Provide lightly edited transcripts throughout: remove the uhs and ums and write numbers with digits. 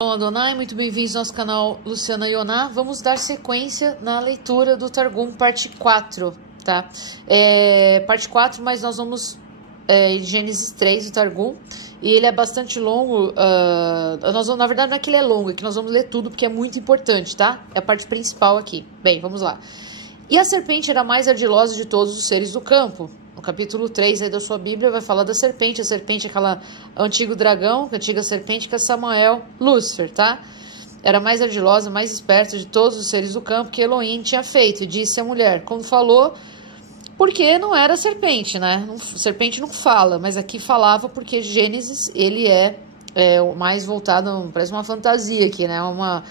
Bom, Adonai, muito bem-vindos ao nosso canal Luciana Ioná. Vamos dar sequência na leitura do Targum, parte 4, tá? Parte 4, mas nós vamos em Gênesis 3 do Targum, e ele é bastante longo. Na verdade, não é que ele é longo, é que nós vamos ler tudo, porque é muito importante, tá? É a parte principal aqui. Bem, vamos lá. E a serpente era a mais ardilosa de todos os seres do campo. No capítulo 3 aí da sua Bíblia vai falar da serpente. A serpente é aquela antigo dragão, a antiga serpente que é Samael, Lúcifer, tá? Era mais ardilosa, mais esperta de todos os seres do campo que Elohim tinha feito. E disse a mulher, quando falou, porque não era serpente, né? Serpente não fala, mas aqui falava porque Gênesis, ele é o mais voltado, parece uma fantasia aqui, né? Uma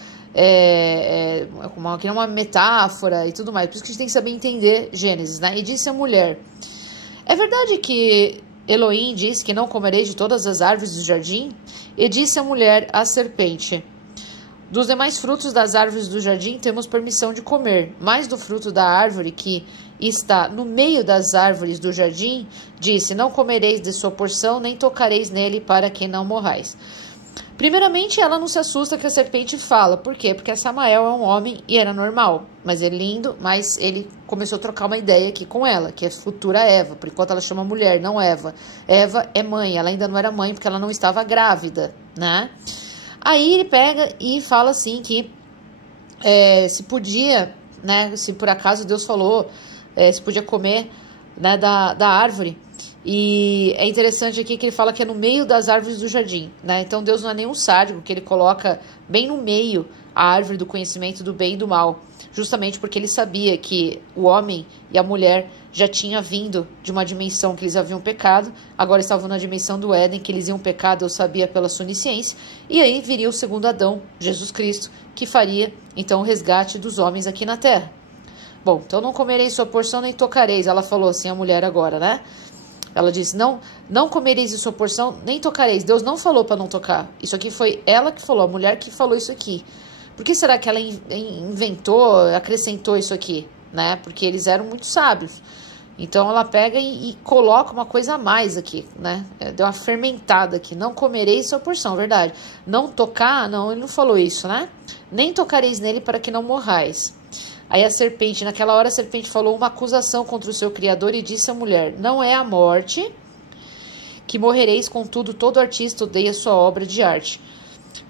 metáfora e tudo mais. Por isso que a gente tem que saber entender Gênesis, né? E disse a mulher... É verdade que Elohim disse que não comereis de todas as árvores do jardim? E disse a mulher à serpente, dos demais frutos das árvores do jardim temos permissão de comer, mas do fruto da árvore que está no meio das árvores do jardim, disse, não comereis de sua porção, nem tocareis nele para que não morrais. Primeiramente, ela não se assusta que a serpente fala. Por quê? Porque Samael é um homem e era normal. Mas é lindo, mas ele começou a trocar uma ideia aqui com ela, que é futura Eva. Por enquanto ela chama mulher, não Eva. Eva é mãe, ela ainda não era mãe porque ela não estava grávida, né? Aí ele pega e fala assim que se podia, né? Se por acaso Deus falou, se podia comer, né, da árvore. E é interessante aqui que ele fala que é no meio das árvores do jardim, né? Então Deus não é nenhum sádico, que ele coloca bem no meio a árvore do conhecimento do bem e do mal, justamente porque ele sabia que o homem e a mulher já tinham vindo de uma dimensão que eles haviam pecado, agora estavam na dimensão do Éden, que eles iam pecar, Deus sabia pela sua onisciência, e aí viria o segundo Adão, Jesus Cristo, que faria então o resgate dos homens aqui na terra. Bom, então não comereis sua porção nem tocareis, ela falou assim, a mulher agora, né? Ela disse, não comereis de sua porção, nem tocareis. Deus não falou para não tocar. Isso aqui foi ela que falou, a mulher que falou isso aqui. Por que será que ela inventou, acrescentou isso aqui? Né? Porque eles eram muito sábios. Então ela pega e coloca uma coisa a mais aqui, né? Deu uma fermentada aqui. Não comereis sua porção, verdade. Não tocar, não, ele não falou isso, né? Nem tocareis nele para que não morrais. Aí a serpente, naquela hora a serpente falou uma acusação contra o seu criador e disse à mulher, não é a morte que morrereis, contudo todo artista odeia sua obra de arte,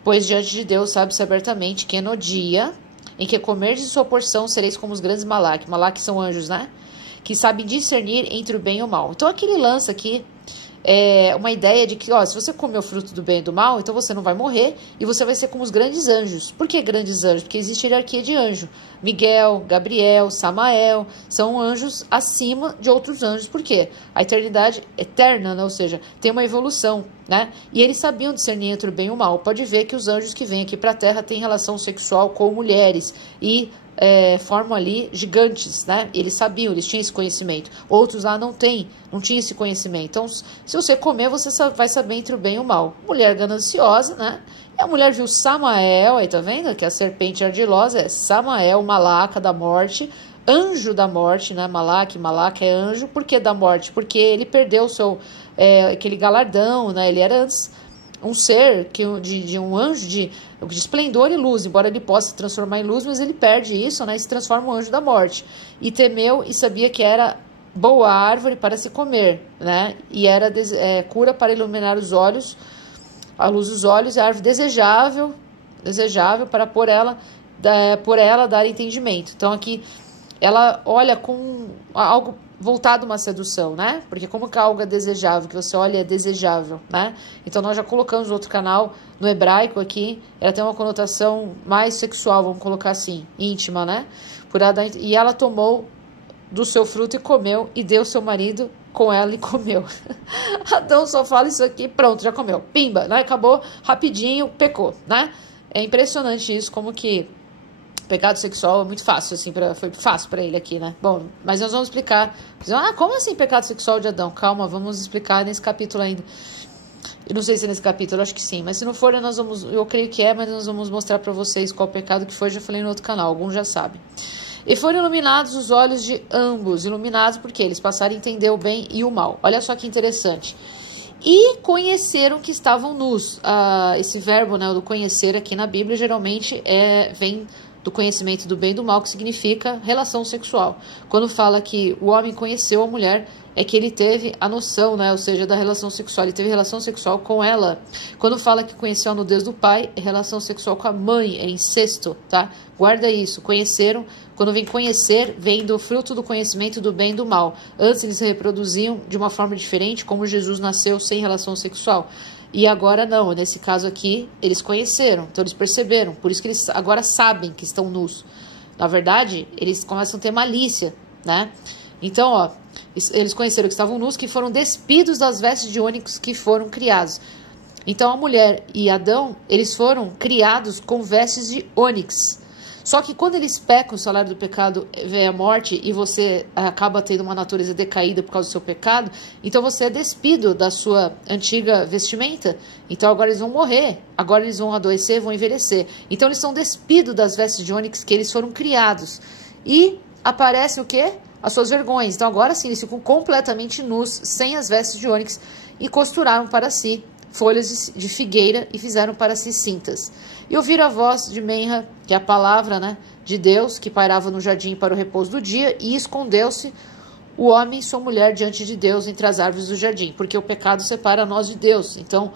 pois diante de Deus sabe-se abertamente que no dia em que comerdes de sua porção sereis como os grandes Malak. Malak são anjos, né? Que sabem discernir entre o bem e o mal. Então aqui ele lança aqui uma ideia de que, se você comer o fruto do bem e do mal, então você não vai morrer e você vai ser como os grandes anjos. Por que grandes anjos? Porque existe hierarquia de anjo. Miguel, Gabriel, Samael, são anjos acima de outros anjos. Por quê? A eternidade eterna, né? Ou seja, tem uma evolução, né? E eles sabiam discernir entre o bem e o mal. Pode ver que os anjos que vêm aqui para a Terra têm relação sexual com mulheres e formam ali gigantes, né? Eles sabiam, eles tinham esse conhecimento. Outros lá não tinham esse conhecimento. Então, se você comer, você vai saber entre o bem e o mal. Mulher gananciosa, né? E a mulher viu Samael, aí tá vendo? Que a serpente ardilosa é Samael, Malaca da morte, anjo da morte, né? Malaca é anjo. Por que da morte? Porque ele perdeu o seu, aquele galardão, né? Ele era antes um ser de um anjo de esplendor e luz, embora ele possa se transformar em luz, mas ele perde isso, né? E se transforma um anjo da morte. E temeu e sabia que era boa árvore para se comer, né? E era cura para iluminar os olhos, a luz dos olhos, e a árvore desejável para por ela dar entendimento. Então aqui ela olha com algo voltado a uma sedução, né? Porque como que algo é desejável, que você olha é desejável, né? Então nós já colocamos no outro canal, no hebraico aqui, ela tem uma conotação mais sexual, vamos colocar assim, íntima, né? E ela tomou do seu fruto e comeu, e deu seu marido com ela e comeu. Adão só fala isso aqui, pronto, já comeu. Pimba, né? Acabou rapidinho, pecou, né? É impressionante isso, como que pecado sexual é muito fácil, assim, foi fácil para ele aqui, né? Bom, mas nós vamos explicar. Como assim pecado sexual de Adão? Calma, vamos explicar nesse capítulo ainda. Eu não sei se é nesse capítulo, acho que sim. Mas se não for, eu creio que mas nós vamos mostrar para vocês qual pecado que foi. Já falei no outro canal, alguns já sabem. E foram iluminados os olhos de ambos. Iluminados porque eles passaram a entender o bem e o mal. Olha só que interessante. E conheceram que estavam nus. Esse verbo, né, do conhecer aqui na Bíblia, geralmente vem do conhecimento do bem e do mal, que significa relação sexual. Quando fala que o homem conheceu a mulher, é que ele teve a noção, né, ou seja, da relação sexual. Ele teve relação sexual com ela. Quando fala que conheceu a nudez do pai, é relação sexual com a mãe, é incesto, tá? Guarda isso, conheceram. Quando vem conhecer, vem do fruto do conhecimento do bem e do mal. Antes eles se reproduziam de uma forma diferente, como Jesus nasceu sem relação sexual. E agora não, nesse caso aqui, eles conheceram, então eles perceberam. Por isso que eles agora sabem que estão nus. Na verdade, eles começam a ter malícia, né? Então, ó, eles conheceram que estavam nus, que foram despidos das vestes de ônix que foram criados. Então, a mulher e Adão, eles foram criados com vestes de ônix. Só que quando eles pecam, o salário do pecado vem a morte e você acaba tendo uma natureza decaída por causa do seu pecado, então você é despido da sua antiga vestimenta. Então agora eles vão morrer, agora eles vão adoecer, vão envelhecer. Então eles são despidos das vestes de ônix que eles foram criados. E aparece o quê? As suas vergonhas. Então agora sim eles ficam completamente nus, sem as vestes de ônix, e costuraram para si folhas de figueira e fizeram para si cintas. E ouviram a voz de Menra, que é a palavra, né, de Deus, que pairava no jardim para o repouso do dia, e escondeu-se o homem e sua mulher diante de Deus entre as árvores do jardim, porque o pecado separa nós de Deus. Então,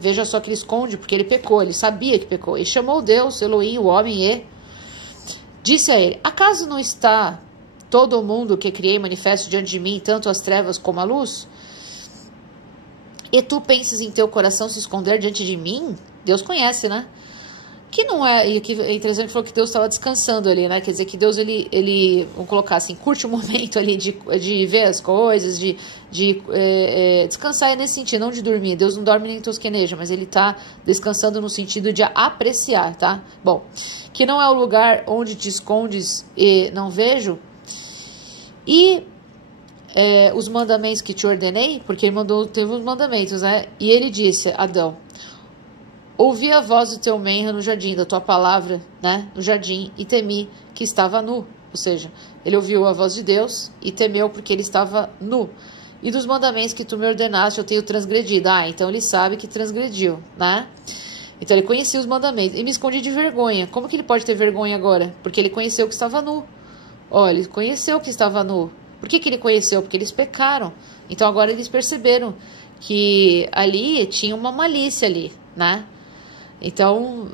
veja só que ele esconde, porque ele pecou, ele sabia que pecou. E chamou Deus, Elohim, o homem, e disse a ele: acaso não está todo o mundo que criei manifesto diante de mim, tanto as trevas como a luz? E tu pensas em teu coração se esconder diante de mim? Deus conhece, né? Que não é... E que é interessante, falou que Deus estava descansando ali, né? Quer dizer, que Deus, ele vamos colocar assim, curte o momento ali de ver as coisas, de descansar nesse sentido, não de dormir. Deus não dorme nem tosqueneja, mas ele está descansando no sentido de apreciar, tá? Bom, que não é o lugar onde te escondes e não vejo. E... os mandamentos que te ordenei, porque ele teve os mandamentos, né? E ele disse, Adão, ouvi a voz do teu menra no jardim, da tua palavra, né? No jardim, e temi que estava nu. Ou seja, ele ouviu a voz de Deus e temeu porque ele estava nu. E dos mandamentos que tu me ordenaste, eu tenho transgredido. Então ele sabe que transgrediu, né? Então ele conhecia os mandamentos. E me escondi de vergonha. Como que ele pode ter vergonha agora? Porque ele conheceu que estava nu. Ele conheceu que estava nu. Por que ele conheceu? Porque eles pecaram. Então agora eles perceberam que ali tinha uma malícia ali, né? Então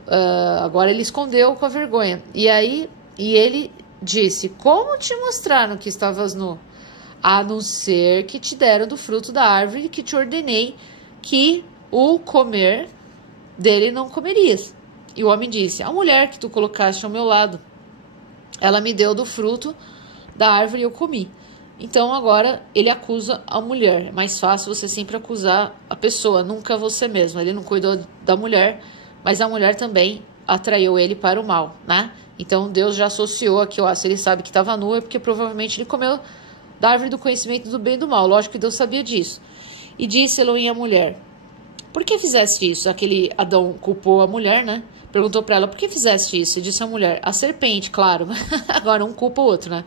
agora ele escondeu com a vergonha. E ele disse, como te mostraram que estavas nu? A não ser que te deram do fruto da árvore que te ordenei que o comer dele não comerias. E o homem disse, a mulher que tu colocaste ao meu lado, ela me deu do fruto da árvore e eu comi. Então agora ele acusa a mulher. É mais fácil você sempre acusar a pessoa, nunca você mesmo. Ele não cuidou da mulher, mas a mulher também atraiu ele para o mal, né? Então Deus já associou aqui, se ele sabe que estava nu, é porque provavelmente ele comeu da árvore do conhecimento do bem e do mal. Lógico que Deus sabia disso. E disse Elohim à mulher, por que fizeste isso? Aquele Adão culpou a mulher, né? Perguntou para ela, por que fizeste isso? E disse a mulher, a serpente, claro. Agora um culpa o outro, né?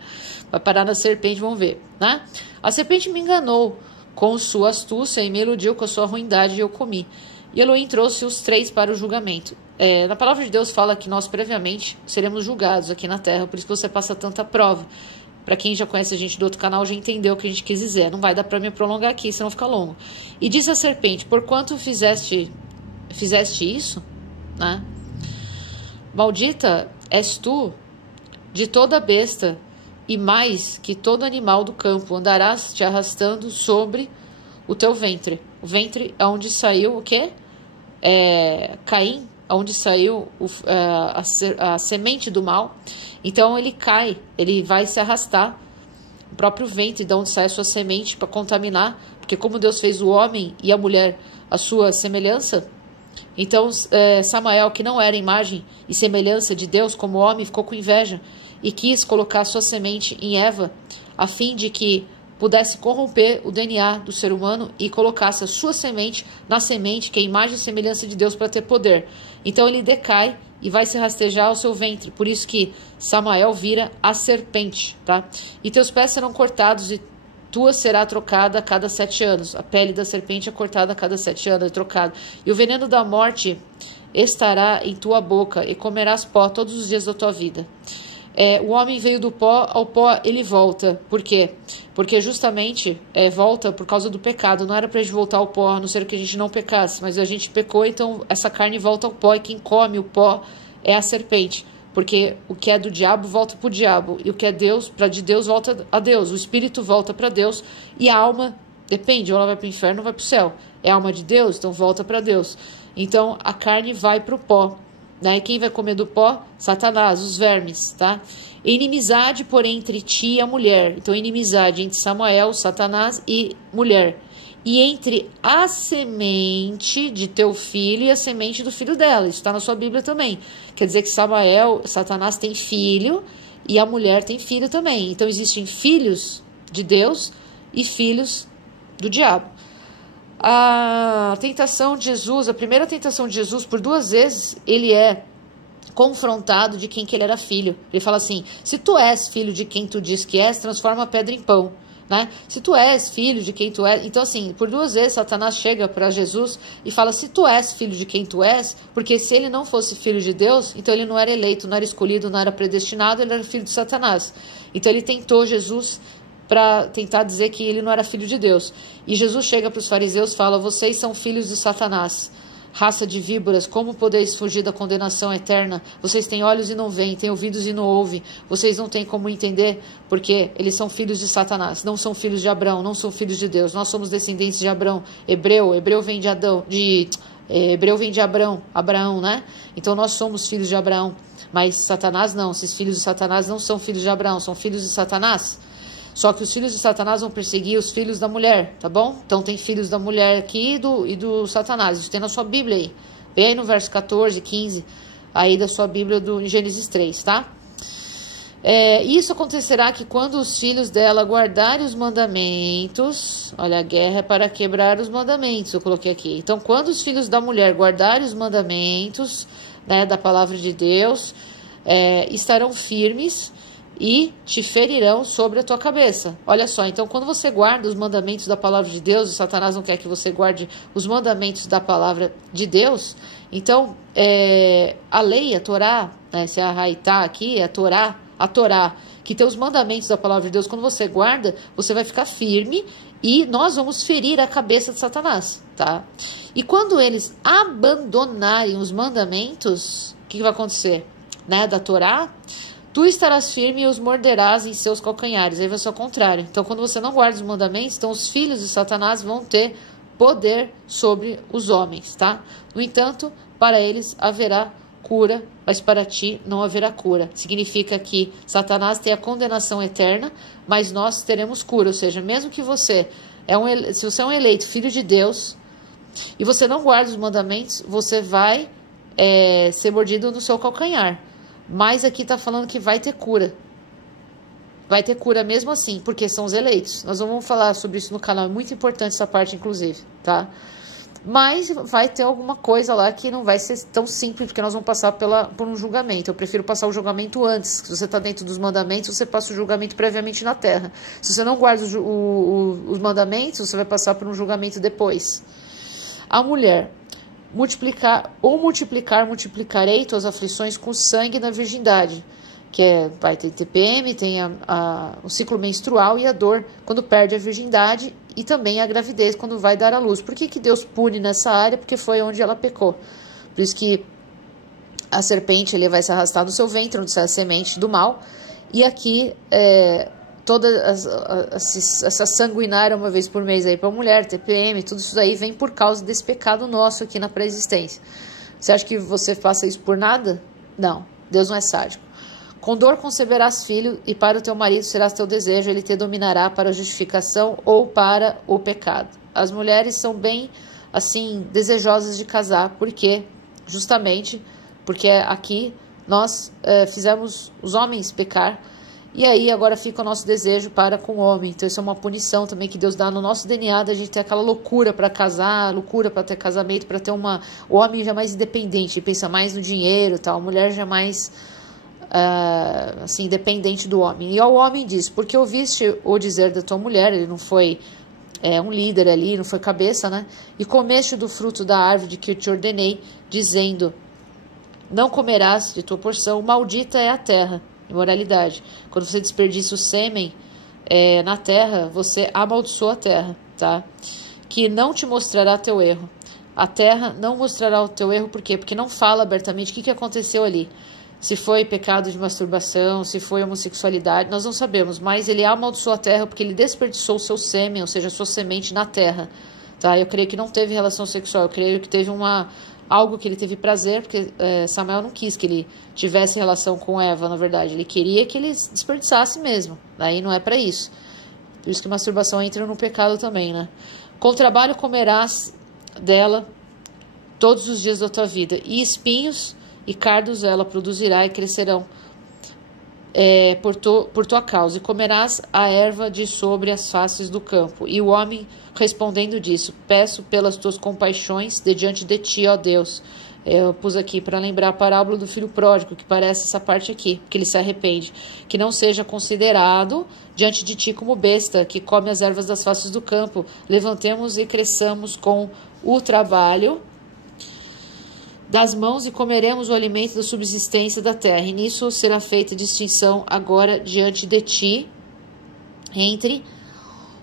Vai parar na serpente, vamos ver, né? A serpente me enganou com sua astúcia e me iludiu com a sua ruindade e eu comi. E Elohim trouxe os três para o julgamento. Na palavra de Deus fala que nós previamente seremos julgados aqui na terra, por isso que você passa tanta prova. Para quem já conhece a gente do outro canal, já entendeu o que a gente quis dizer. Não vai dar para me prolongar aqui, senão fica longo. E disse a serpente, porquanto fizeste isso, né? Maldita és tu de toda besta e mais que todo animal do campo, andarás te arrastando sobre o teu ventre. O ventre é onde saiu o quê? Caim, onde saiu a semente do mal. Então ele cai, ele vai se arrastar. O próprio ventre de onde sai a sua semente para contaminar. Porque como Deus fez o homem e a mulher a sua semelhança, então Samael, que não era imagem e semelhança de Deus como homem, ficou com inveja e quis colocar sua semente em Eva, a fim de que pudesse corromper o DNA do ser humano e colocasse a sua semente na semente, que é a imagem e semelhança de Deus, para ter poder. Então ele decai e vai se rastejar ao seu ventre. Por isso que Samael vira a serpente, tá? E teus pés serão cortados tua será trocada a cada 7 anos. A pele da serpente é cortada a cada 7 anos, é trocada. E o veneno da morte estará em tua boca, e comerás pó todos os dias da tua vida. O homem veio do pó, ao pó ele volta. Por quê? Porque justamente volta por causa do pecado. Não era para a gente voltar ao pó, a não ser que a gente não pecasse. Mas a gente pecou, então essa carne volta ao pó. E quem come o pó é a serpente. Porque o que é do diabo volta para o diabo. E o que é Deus, para de Deus, volta a Deus. O espírito volta para Deus. E a alma, depende, ou ela vai para o inferno ou vai para o céu. É a alma de Deus, então volta para Deus. Então a carne vai para o pó. Né? E quem vai comer do pó? Satanás, os vermes, tá? Inimizade, porém, entre ti e a mulher. Então, inimizade entre Samael, Satanás e mulher. E entre a semente de teu filho e a semente do filho dela. Isso está na sua Bíblia também. Quer dizer que Satanás tem filho e a mulher tem filho também. Então, existem filhos de Deus e filhos do diabo. A tentação de Jesus, a primeira tentação de Jesus, por 2 vezes, ele é confrontado de quem que ele era filho. Ele fala assim, se tu és filho de quem tu diz que és, transforma a pedra em pão. Né? Se tu és filho de quem tu és... Então assim, por 2 vezes, Satanás chega para Jesus e fala, se tu és filho de quem tu és, porque se ele não fosse filho de Deus, então ele não era eleito, não era escolhido, não era predestinado, ele era filho de Satanás. Então ele tentou Jesus para tentar dizer que ele não era filho de Deus. E Jesus chega para os fariseus e fala, vocês são filhos de Satanás, raça de víboras, como podeis fugir da condenação eterna? Vocês têm olhos e não veem, têm ouvidos e não ouvem, vocês não têm como entender, porque eles são filhos de Satanás, não são filhos de Abraão, não são filhos de Deus. Nós somos descendentes de Abraão. Hebreu vem de Adão, Hebreu vem de Abraão, né? Então nós somos filhos de Abraão, mas Satanás não, esses filhos de Satanás não são filhos de Abraão, são filhos de Satanás. Só que os filhos de Satanás vão perseguir os filhos da mulher, tá bom? Então tem filhos da mulher aqui e do Satanás. Isso tem na sua Bíblia aí. Vem aí no verso 14, 15, aí da sua Bíblia em Gênesis 3, tá? Isso acontecerá que quando os filhos dela guardarem os mandamentos... Olha, a guerra é para quebrar os mandamentos, eu coloquei aqui. Então, quando os filhos da mulher guardarem os mandamentos, né, da palavra de Deus, estarão firmes... e te ferirão sobre a tua cabeça. Olha só, então quando você guarda os mandamentos da palavra de Deus, e Satanás não quer que você guarde os mandamentos da palavra de Deus, então a lei, a Torá, né, se a Haitá aqui, é a Torá, que tem os mandamentos da palavra de Deus, quando você guarda, você vai ficar firme e nós vamos ferir a cabeça de Satanás, tá? E quando eles abandonarem os mandamentos, o que vai acontecer? Né, da Torá, tu estarás firme e os morderás em seus calcanhares. Aí vai ser o contrário. Então, quando você não guarda os mandamentos, então os filhos de Satanás vão ter poder sobre os homens, tá? No entanto, para eles haverá cura, mas para ti não haverá cura. Significa que Satanás tem a condenação eterna, mas nós teremos cura. Ou seja, mesmo que você se você é um eleito filho de Deus e você não guarda os mandamentos, você vai ser mordido no seu calcanhar. Mas aqui está falando que vai ter cura. Vai ter cura mesmo assim, porque são os eleitos. Nós vamos falar sobre isso no canal, é muito importante essa parte, inclusive, tá? Mas vai ter alguma coisa lá que não vai ser tão simples, porque nós vamos passar por um julgamento. Eu prefiro passar o julgamento antes. Se você está dentro dos mandamentos, você passa o julgamento previamente na terra. Se você não guarda os mandamentos, você vai passar por um julgamento depois. A mulher... multiplicarei tuas aflições com sangue na virgindade, que vai ter TPM, tem o ciclo menstrual e a dor quando perde a virgindade e também a gravidez quando vai dar à luz. Por que Deus pune nessa área? Porque foi onde ela pecou. Por isso que a serpente ele vai se arrastar no seu ventre, onde sai a semente do mal, e aqui toda essa sanguinária uma vez por mês aí para a mulher, TPM, tudo isso aí vem por causa desse pecado nosso aqui na pré-existência. Você acha que você faça isso por nada? Não, Deus não é sádico. Com dor conceberás filho, e para o teu marido serás teu desejo, ele te dominará para a justificação ou para o pecado. As mulheres são bem, assim, desejosas de casar, porque, justamente, porque aqui nós fizemos os homens pecar, e aí agora fica o nosso desejo para com o homem. Então isso é uma punição também que Deus dá no nosso DNA, da gente ter aquela loucura para casar, loucura para ter casamento, para ter o homem já mais independente, pensa mais no dinheiro, tal, a mulher já mais assim, dependente do homem. E ao homem diz, porque ouviste o dizer da tua mulher, ele não foi um líder ali, não foi cabeça, né? E comeste do fruto da árvore de que eu te ordenei, dizendo, não comerás de tua porção, maldita é a terra, imoralidade. Quando você desperdiça o sêmen na terra, você amaldiçoa a terra, tá? Que não te mostrará teu erro. A terra não mostrará o teu erro, por quê? Porque não fala abertamente o que aconteceu ali. Se foi pecado de masturbação, se foi homossexualidade, nós não sabemos, mas ele amaldiçoou a terra porque ele desperdiçou o seu sêmen, ou seja, a sua semente na terra, tá? Eu creio que não teve relação sexual, eu creio que teve algo que ele teve prazer, porque Samuel não quis que ele tivesse relação com Eva, na verdade, ele queria que ele desperdiçasse mesmo, daí não é para isso. Por isso que masturbação entra no pecado também, né? Com trabalho comerás dela todos os dias da tua vida, e espinhos e cardos ela produzirá e crescerão por tua causa, e comerás a erva de sobre as faces do campo. E o homem respondendo disso, peço pelas tuas compaixões de diante de ti, ó Deus. Eu pus aqui para lembrar a parábola do filho pródigo, que parece essa parte aqui, que ele se arrepende. Que não seja considerado diante de ti como besta, que come as ervas das faces do campo. Levantemos e cresçamos com o trabalho das mãos e comeremos o alimento da subsistência da terra. E nisso será feita distinção agora diante de ti entre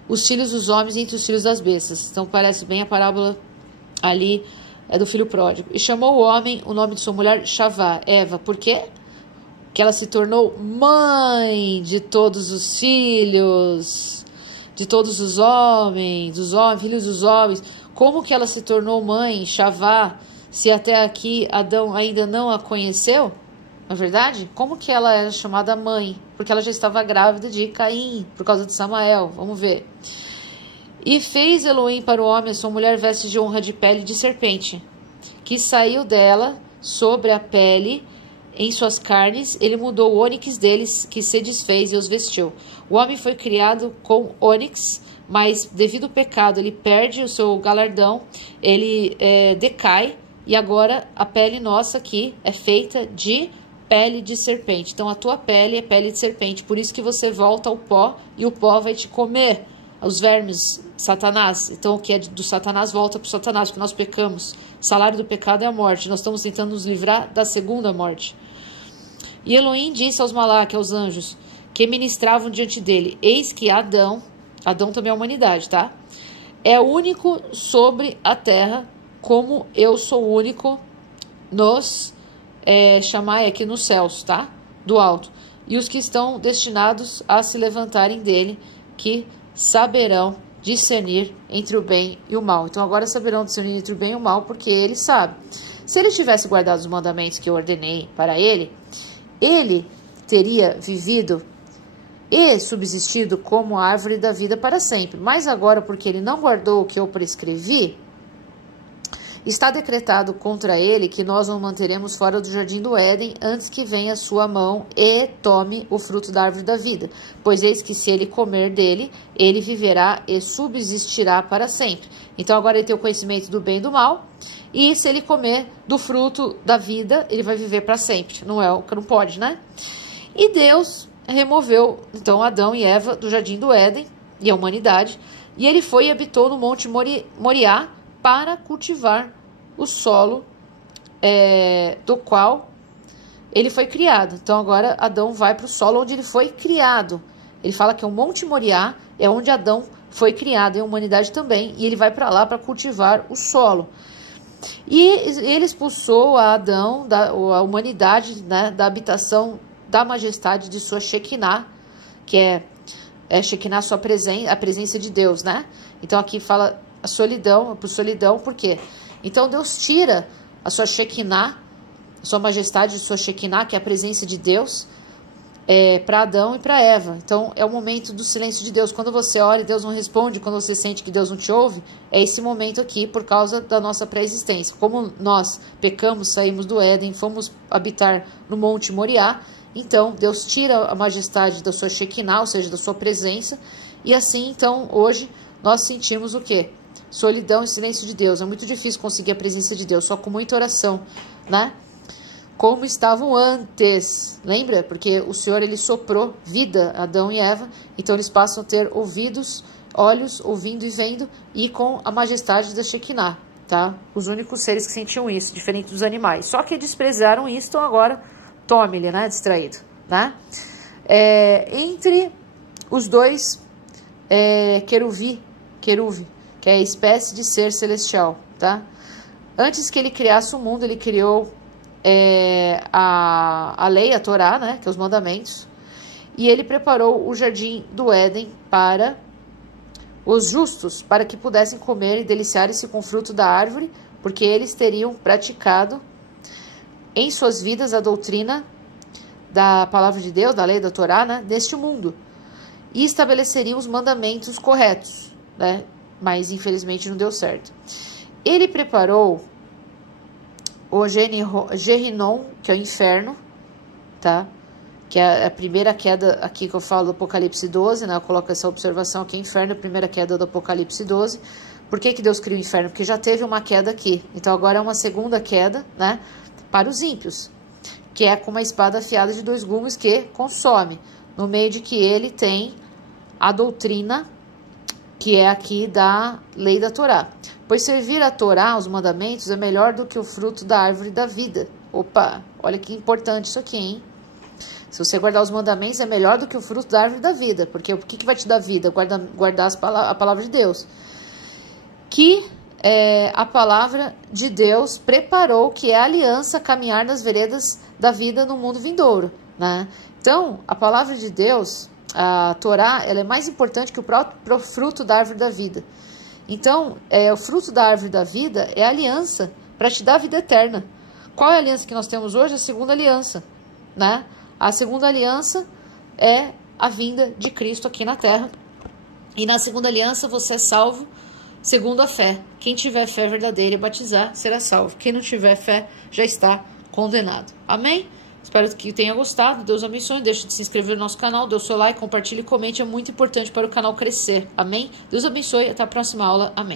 os filhos dos homens e entre os filhos das bestas. Então parece bem a parábola ali do filho pródigo. E chamou o homem o nome de sua mulher Chavá, Eva. Por quê? Que ela se tornou mãe de todos os filhos, de todos os homens, filhos dos homens. Como que ela se tornou mãe, Chavá, se até aqui Adão ainda não a conheceu? Não é verdade? Como que ela era chamada mãe? Porque ela já estava grávida de Caim, por causa de Samael. Vamos ver. E fez Elohim para o homem a sua mulher vestes de honra de pele de serpente, que saiu dela sobre a pele em suas carnes. Ele mudou o ônix deles, que se desfez e os vestiu. O homem foi criado com ônix, mas devido ao pecado ele perde o seu galardão, ele decai. E agora a pele nossa aqui é feita de pele de serpente. Então a tua pele é pele de serpente. Por isso que você volta ao pó e o pó vai te comer. Os vermes, Satanás. Então o que é do Satanás volta para o Satanás, porque nós pecamos. O salário do pecado é a morte. Nós estamos tentando nos livrar da segunda morte. E Elohim disse aos Malaque, aos anjos, que ministravam diante dele. Eis que Adão também é a humanidade, tá? É único sobre a terra, como eu sou único nos chamai aqui nos céus, tá? Do alto. E os que estão destinados a se levantarem dele, que saberão discernir entre o bem e o mal. Então agora saberão discernir entre o bem e o mal, porque ele sabe. Se ele tivesse guardado os mandamentos que eu ordenei para ele, ele teria vivido e subsistido como a árvore da vida para sempre. Mas agora, porque ele não guardou o que eu prescrevi, está decretado contra ele que nós o manteremos fora do jardim do Éden antes que venha a sua mão e tome o fruto da árvore da vida. Pois eis que se ele comer dele, ele viverá e subsistirá para sempre. Então agora ele tem o conhecimento do bem e do mal, e se ele comer do fruto da vida, ele vai viver para sempre. Não pode, né? E Deus removeu então Adão e Eva do jardim do Éden e a humanidade, e ele foi e habitou no monte Moriá para cultivar o solo do qual ele foi criado. Então agora Adão vai para o solo onde ele foi criado. Ele fala que o Monte Moriá é onde Adão foi criado, e a humanidade também, e ele vai para lá para cultivar o solo. E ele expulsou a Adão, a humanidade, né, da habitação da majestade de sua Shekinah, que é Shekinah, a presença de Deus, né? Então aqui fala a solidão, por solidão, por quê? Então Deus tira a sua Shekinah, a sua majestade, a sua Shekinah, que é a presença de Deus, para Adão e para Eva. Então é o momento do silêncio de Deus. Quando você ora e Deus não responde, quando você sente que Deus não te ouve, é esse momento aqui por causa da nossa pré-existência. Como nós pecamos, saímos do Éden, fomos habitar no Monte Moriá, então Deus tira a majestade da sua Shekinah, ou seja, da sua presença, e assim então hoje nós sentimos o quê? Solidão e silêncio de Deus. É muito difícil conseguir a presença de Deus, só com muita oração, né? como estavam antes. Lembra? Porque o Senhor, ele soprou vida a Adão e Eva, então eles passam a ter ouvidos, olhos, ouvindo e vendo, e com a majestade da Shekinah, tá? Os únicos seres que sentiam isso, diferente dos animais. Só que desprezaram isso, então agora tome-lhe, né? Distraído, né? Entre os dois queruvi, que é a espécie de ser celestial, tá? Antes que ele criasse o mundo, ele criou a lei, a Torá, né? Que é os mandamentos. E ele preparou o jardim do Éden para os justos, para que pudessem comer e deliciar-se com o fruto da árvore, porque eles teriam praticado em suas vidas a doutrina da palavra de Deus, da lei da Torá, né, neste mundo, e estabeleceriam os mandamentos corretos, né, mas infelizmente não deu certo. Ele preparou o Gehinnom, que é o inferno, tá? Que é a primeira queda aqui que eu falo do Apocalipse 12, né? Eu coloco essa observação aqui, inferno, a primeira queda do Apocalipse 12. Por que Deus criou o inferno? Porque já teve uma queda aqui. Então agora é uma segunda queda, né? Para os ímpios, que é com uma espada afiada de 2 gumes que consome, no meio de que ele tem a doutrina, que é aqui da lei da Torá. Pois servir a Torá, os mandamentos, é melhor do que o fruto da árvore da vida. Opa, olha que importante isso aqui, hein? Se você guardar os mandamentos, é melhor do que o fruto da árvore da vida. Porque o que vai te dar vida? Guardar a palavra de Deus. Que a palavra de Deus preparou, que é a aliança, caminhar nas veredas da vida no mundo vindouro, né? Então, a palavra de Deus, a Torá, ela é mais importante que o próprio fruto da árvore da vida. Então, o fruto da árvore da vida é a aliança para te dar a vida eterna. Qual é a aliança que nós temos hoje? A segunda aliança, né? A segunda aliança é a vinda de Cristo aqui na terra. E na segunda aliança você é salvo segundo a fé. Quem tiver fé verdadeira e batizar será salvo. Quem não tiver fé já está condenado. Amém? Espero que tenha gostado. Deus abençoe. Deixe de se inscrever no nosso canal. Dê o seu like, compartilhe e comente. É muito importante para o canal crescer. Amém? Deus abençoe. Até a próxima aula. Amém.